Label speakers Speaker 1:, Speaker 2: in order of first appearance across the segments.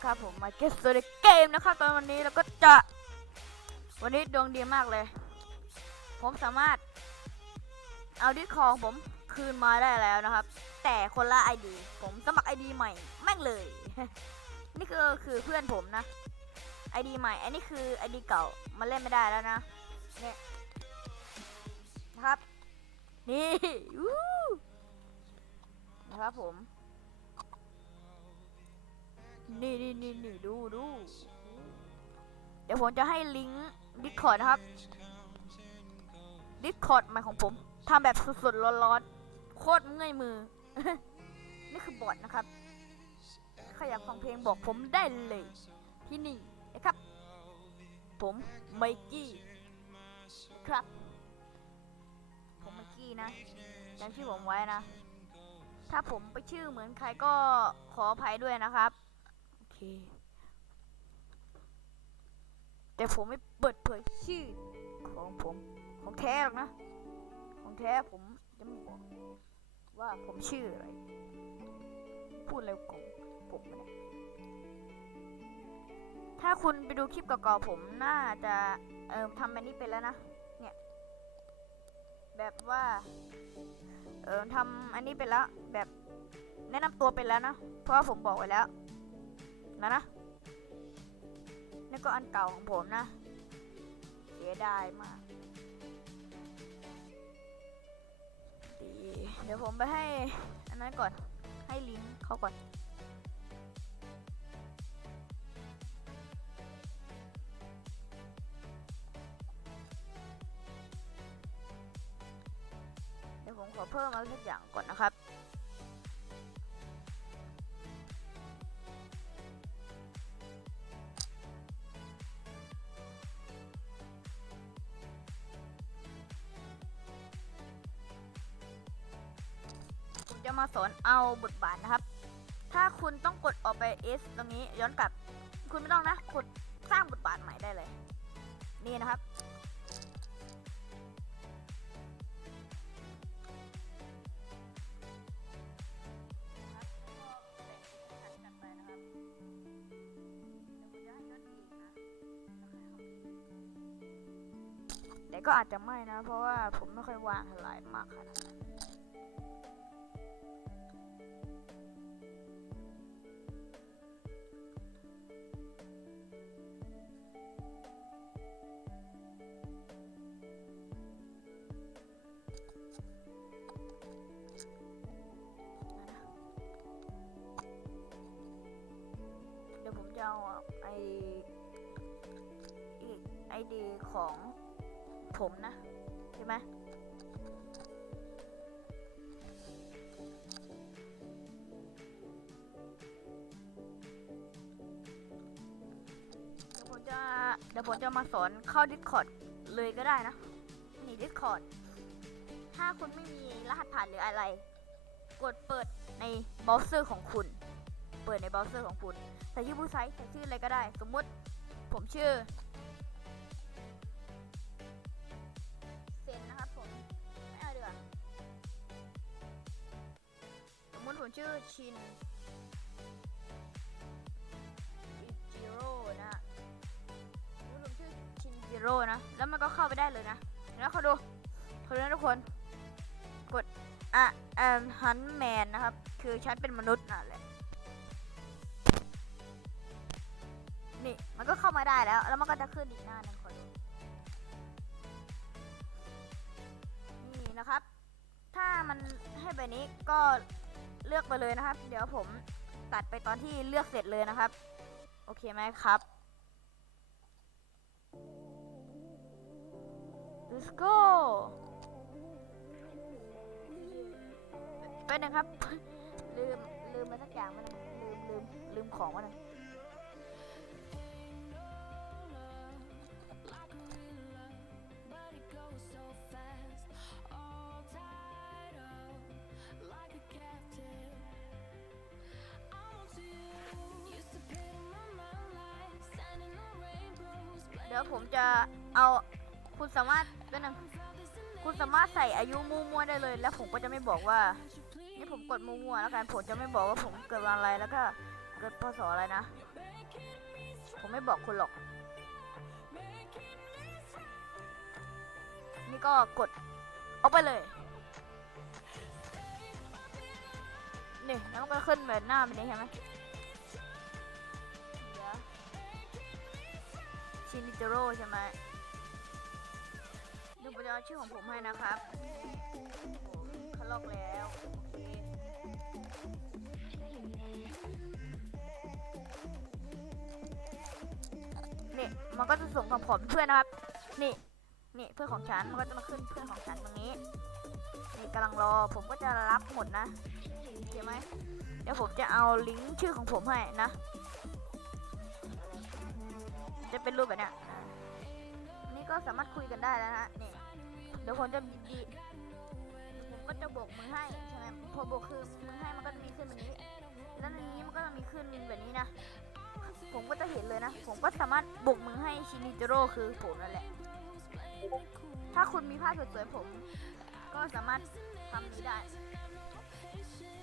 Speaker 1: นะครับผมมาเกสโตเดเกมนะครับตอนวันนี้เราก็จะ วันนี้ดวงดีมากเลย ผมสามารถ เอาดิสคองผมคืนมาได้แล้วนะครับ แต่คนละไอดีผมสมัครไอดีใหม่แม่งเลย นี่คือคือเพื่อนผมนะไอดีใหม่ อันนี้คือไอดีเก่ามันเล่นไม่ได้แล้วนะเนี่ยนะครับ นี่นะครับผม นี่นี่นี่นี่ดูดูเดี๋ยวผมจะให้ลิงก์ดิสคอร์ดนะครับดิสคอร์ดใหม่ของผมทำแบบสดๆร้อนๆโคตรเมื่อยมือ นี่คือบอทนะครับใครอยากฟังเพลงบอกผมได้เลย ที่นี่นะครับ ผมไมกี้ครับ ผมไมกี้นะจำชื่อผมไว้นะ ถ้าผมไปชื่อเหมือนใครก็ขออภัยด้วยนะครับ แต่ผมไม่เปิดเผยชื่อของผมของแท้หรอกนะ ของแท้ผมจะไม่บอกว่าผมชื่ออะไร พูดเร็วกงผมนี่ยถ้าคุณไปดูคลิปเก่าๆผมน่าจะเอ่อทำแบบนี้เป็นแล้วนะ เนี่ย แบบว่าเออทำอันนี้เป็นแล้ว แบบแนะนำตัวเป็นแล้วนะ เพราะว่าผมบอกไว้แล้ว นะนะนี่ก็อันเก่าของผมนะ เสียดายมากดีเดี๋ยวผมไปให้อันนั้นก่อน ให้ลิงก์เขาก่อนเดี๋ยวผมขอเพิ่มอะไรสักอย่างก่อนนะครับ มาสอนเอาบทบาทนะครับ ถ้าคุณต้องกดออกไป S ตรงนี้ย้อนกลับ คุณไม่ต้องนะกดสร้างบทบาทใหม่ได้เลย นี่นะครับ แต่ก็อาจจะไม่นะ เพราะว่าผมไม่ค่อยวางหลายมากขนาดนั้น ดีของผมนะ ใช่ไหมเดี๋ยวผมจะเดี๋ยวผมจะมาสอนเข้า Discord เลยก็ได้นะ นี่ Discord ถ้าคุณไม่มีรหัสผ่านหรืออะไร กดเปิดในเบราว์เซอร์ของคุณ เปิดในเบราว์เซอร์ของคุณ ใส่ชื่อผู้ใช้ใส่ชื่ออะไรก็ได้ สมมุติผมชื่อ ผมชื่อชินอิจิโร่นะสมมติผมชื่อชินจิโร่นะ แล้วมันก็เข้าไปได้เลยนะ แล้วเขาดูเขาดูนะทุกคน กดอะแอ่าฮันแมนนะครับ คือฉันเป็นมนุษย์นั่นแหละ นี่ มันก็เข้ามาได้แล้ว แล้วมันก็จะขึ้นอีกหน้าหนึงขอดูนี่นะครับ ถ้ามันให้แบบนี้ก็ เลือกไปเลยนะครับ เดี๋ยวผมตัดไปตอนที่เลือกเสร็จเลยนะครับ โอเคไหมครับ let's go ไปบนะครับ ลืมลืมมาสักอย่างมานะลืมลืมลืมของมาหนึ่ง จะเอาคุณสามารถเป็นงคุณสามารถใส่อายุมั่วๆได้เลย แล้วผมก็จะไม่บอกว่า นี่ผมกดมั่วๆแล้วกันผมจะไม่บอกว่าผมเกิดวันอะไรแล้วก็เกิดพศอะไรนะ ผมไม่บอกคุณหรอก นี่ก็กดออกไปเลยนี่แล้วก็ขึ้นแบบหน้ามันนี้ใช่ไหม ชินิเจโร่ใช่ไหมเดี๋ยวผมจะเอาชื่อของผมให้นะครับเขาลอกแล้วเนี่มันก็จะส่งขอเป็นเพื่อนนะครับ นี่ นี่เพื่อนของฉัน มันก็จะมาขึ้นเพื่อนของฉันตรงนี้ นี่กำลังรอ ผมก็จะรับหมดนะโอเคไหม เดี๋ยวผมจะเอาลิงก์ชื่อของผมให้นะ จะเป็นรูปแบบเนี้ยนี่ก็สามารถคุยกันได้แล้วนะนี่เดี๋ยวผมจะดีผมก็จะโบกมือให้ใช่ไหมพอโบกคือมือให้มันก็จะมีขึ้นแบบนี้ แล้วในนี้มันก็จะมีขึ้นแบบนี้นะ ผมก็จะเห็นเลยนะ ผมก็สามารถโบกมือให้ชินิจิโร่คือผมนั่นแหละ ถ้าคุณมีภาพสวยๆผม ก็สามารถทำนี้ได้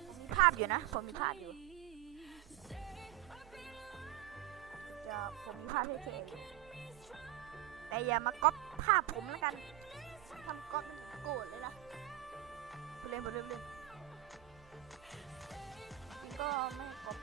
Speaker 1: ผมมีภาพอยู่นะ ผมมีภาพอยู่ ผมมีภาพเท่ๆแต่อย่ามาก๊อปภาพผมแล้วกันทำก๊อปโกรธเลยนะเล่นพูดเล่นเล่นก็ไม่ก๊อป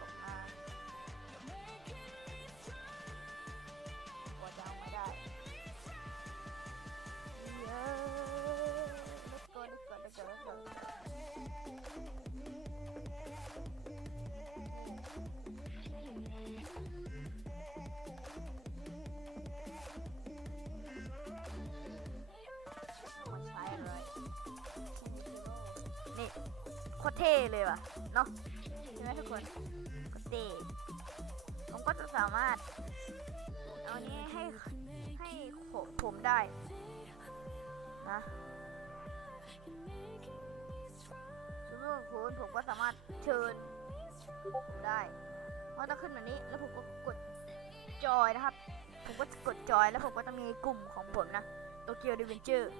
Speaker 1: คตรเท่เลยว่ะเนาะใช่ไหมทุกคนโคตรเท่ผมก็จะสามารถ เอานี้ให้ให้ผมได้นะสมมติว่าคุณผมก็สามารถเชิญผมได้มันจะขึ้นแบบนี้แล้วผมก็กดจอยนะครับ ผมก็จะกดจอยแล้วผมก็จะมีกลุ่มของผมนะโตเกียวดิเวนเจอร์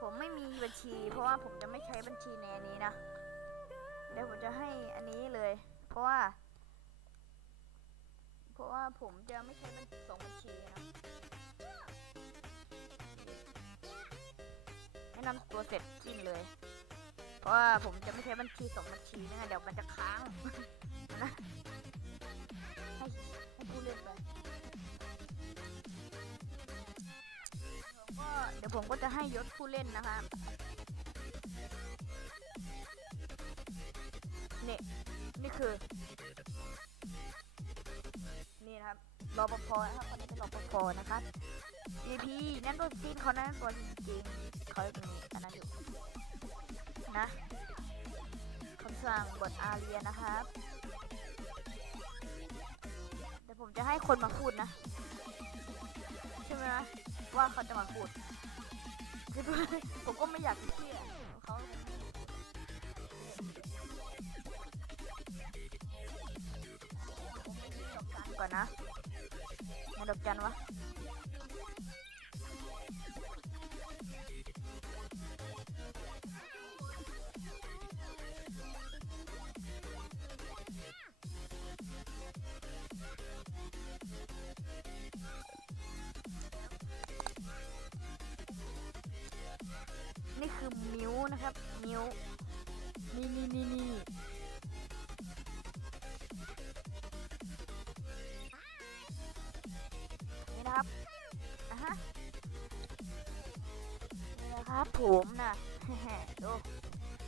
Speaker 1: ผมไม่มีบัญชี เพราะว่าผมจะไม่ใช้บัญชีในอันนี้นะ เดี๋ยวผมจะให้อันนี้เลย เพราะว่า เพราะว่าผมจะไม่ใช้บัญสองบัญชีนะแนะนำตัวเสร็จสิ้นเลย เพราะว่าผมจะไม่ใช้บัญชีสองบัญชีไม่งั้นเดี๋ยวมันจะค้างนะให้ให้ผู้เล่นไป เดี๋ยวผมก็จะให้ยศผู้เล่นนะคะนี่นี่คือ นี่นะครับรปภนะครับคนนี้เป็นรอปภนะครับ VP นั่นตัวซีนเขานั่นตัวจริงๆเขาอยู่นี่อันนั้นอยู่นะคำสั่งบทอาเรียนะครับ เดี๋ยวผมจะให้คนมาพูดนะ ช่ไหมนะว่าเขาจะมาพูดผมก็ไม่อยากเชื่อเขาก่อนนะมาดอกจันวะ นะครับมิวนี่นี่นี่นี่นี่นะครับอะฮะนี่นะครับผมนะดู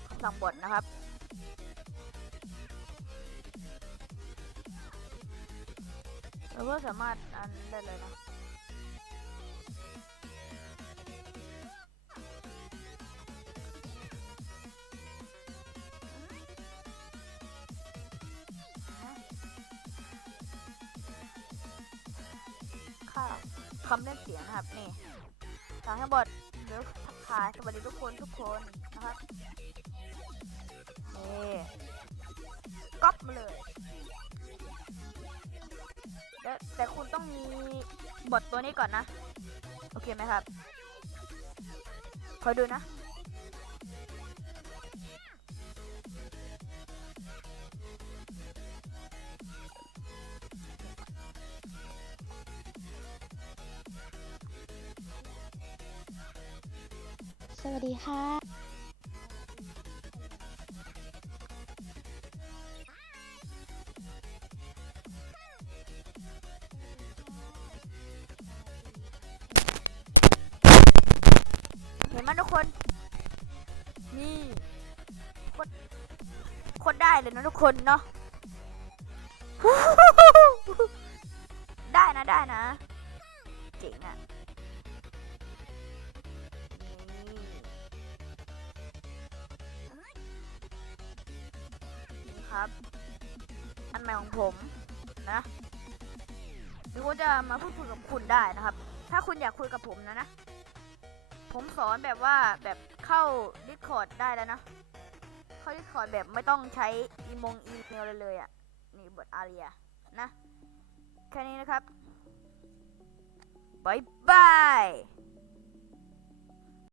Speaker 1: คำสั่งบทนะครับเราก็สามารถอันได้เลยนะ ค่าคำเล่นเสียงนะครับนี่ทางให้บอดเดี๋ยวทักทายสวัสดีทุกคนทุกคนนะครับนี่ก๊อปมาเลยแต่แต่คุณต้องมีบทตัวนี้ก่อนนะ โอเคไหมครับคอยดูนะ ส
Speaker 2: วัสดีค่ะ
Speaker 1: เห็นไหมทุกคน นี่โคตรโคตรได้เลยนะทุกคนเนาะ ได้นะได้นะ เจ๋งอะ ครับ อันใหม่ของผมนะหรือว่าจะมาพูดคุยกับคุณได้นะครับ ถ้าคุณอยากคุยกับผมนะนะ ผมสอนแบบว่าแบบเข้า Discord ได้แล้วนะ เข้า Discord แบบไม่ต้องใช้อีมงอีเมลเลยเลยอะ่ะ นี่บทอาเรียนะ แค่นี้นะครับบายบาย